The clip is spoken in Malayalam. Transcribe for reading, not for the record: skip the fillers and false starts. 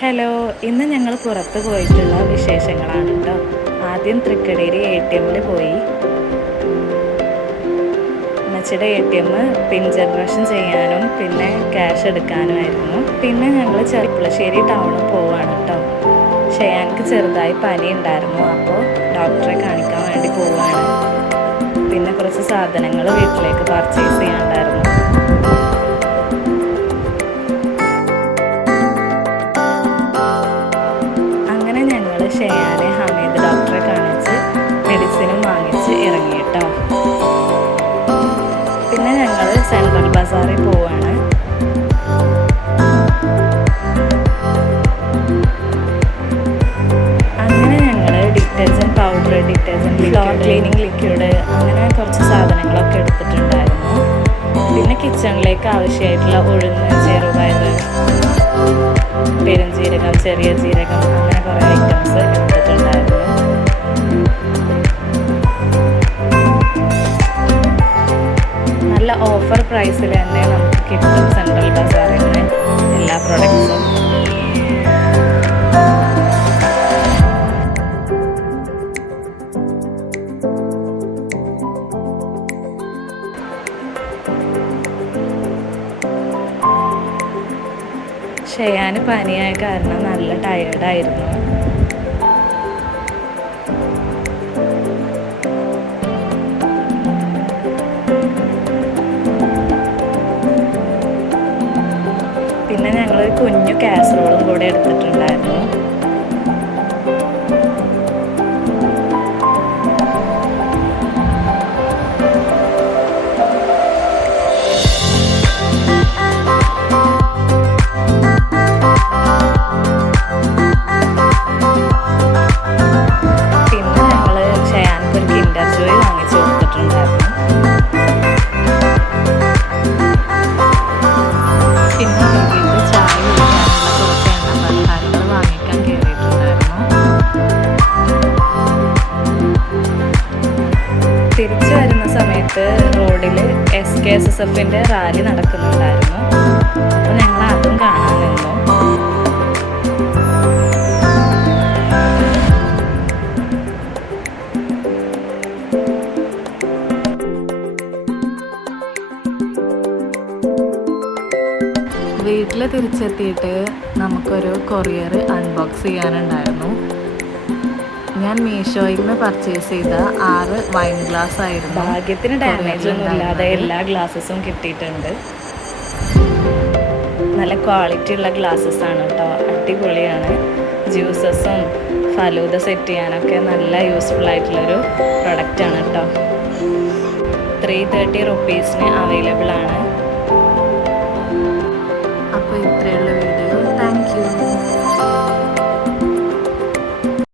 ഹലോ, ഇന്ന് ഞങ്ങൾ പുറത്ത് പോയിട്ടുള്ള വിശേഷങ്ങളാണ് കേട്ടോ. ആദ്യം തൃക്കടേരി ATM പോയി. അമ്മച്ചിയുടെ ATM പിൻ ജനറേഷൻ ചെയ്യാനും പിന്നെ ക്യാഷ് എടുക്കാനുമായിരുന്നു. പിന്നെ ഞങ്ങൾ ചെർപ്പുളശ്ശേരി ടൗണിൽ പോവാണ് കേട്ടോ. ഷെയാൻക്ക് ചെറുതായി പനി ഉണ്ടായിരുന്നു, അപ്പോൾ ഡോക്ടറെ കാണിക്കാൻ വേണ്ടി പോവുകയാണ്. പിന്നെ കുറച്ച് സാധനങ്ങൾ വീട്ടിലേക്ക് പർച്ചേസ് ചെയ്യാനുണ്ടായിരുന്നു. ഷെയാനെ ഹമീദ് ഡോക്ടറെ കാണിച്ച് മെഡിസിനും വാങ്ങിച്ച് ഇറങ്ങി കേട്ടോ. പിന്നെ ഞങ്ങൾ സെൻട്രൽ ബസാറിൽ പോവാണ്. അങ്ങനെ ഞങ്ങൾ detergent powder, detergent floor cleaning liquid, അങ്ങനെ കുറച്ച് സാധനങ്ങളൊക്കെ എടുത്തിട്ടുണ്ടായിരുന്നു. പിന്നെ കിച്ചണിലേക്ക് ആവശ്യമായിട്ടുള്ള ഉഴുന്ന്, ചെറുപയർ, പെരുംജീരകം, ചെറിയ ജീരകം, അങ്ങനെ കുറേ ഐറ്റംസ് എടുത്തിട്ടുണ്ടായിരുന്നു. നല്ല ഓഫർ പ്രൈസിൽ തന്നെ നമുക്ക് കിട്ടും സെൻട്രൽ ബസാറിൽ നിന്ന് എല്ലാ പ്രൊഡക്ട്സും. ഷെയാന് പനിയായ കാരണം നല്ല ടയേർഡായിരുന്നു. പിന്നെ ഞങ്ങളൊരു കുഞ്ഞു കാസറോളും കൂടെ എടുത്തിട്ടുണ്ടായിരുന്നു. തിരിച്ചു വരുന്ന സമയത്ത് റോഡിൽ SKSSFൻ്റെ റാലി നടക്കുന്നുണ്ടായിരുന്നു. അപ്പോൾ ഞങ്ങൾ അതും കാണാൻ നിന്നു. വീട്ടിൽ തിരിച്ചെത്തിയിട്ട് നമുക്കൊരു കൊറിയർ അൺബോക്സ് ചെയ്യാനുണ്ടായിരുന്നു. ഞാൻ മീഷോയിൽ നിന്ന് പർച്ചേസ് ചെയ്ത 6 വൈൻ ഗ്ലാസ് ആയിരുന്നു. ഭാഗ്യത്തിന് ഡാമേജ് ഒന്നും ഇല്ലാതെ എല്ലാ ഗ്ലാസ്സസും കിട്ടിയിട്ടുണ്ട്. നല്ല ക്വാളിറ്റി ഉള്ള ഗ്ലാസ്സസ് ആണ് കേട്ടോ, അടിപൊളിയാണ്. ജ്യൂസസും ഫലൂദ സെറ്റ് ചെയ്യാനൊക്കെ നല്ല യൂസ്ഫുൾ ആയിട്ടുള്ളൊരു പ്രൊഡക്റ്റാണ് കേട്ടോ. 330 റുപ്പീസിന് അവൈലബിൾ ആണ്. അപ്പോൾ ഇത്രയുള്ള വീഡിയോ. Thank you.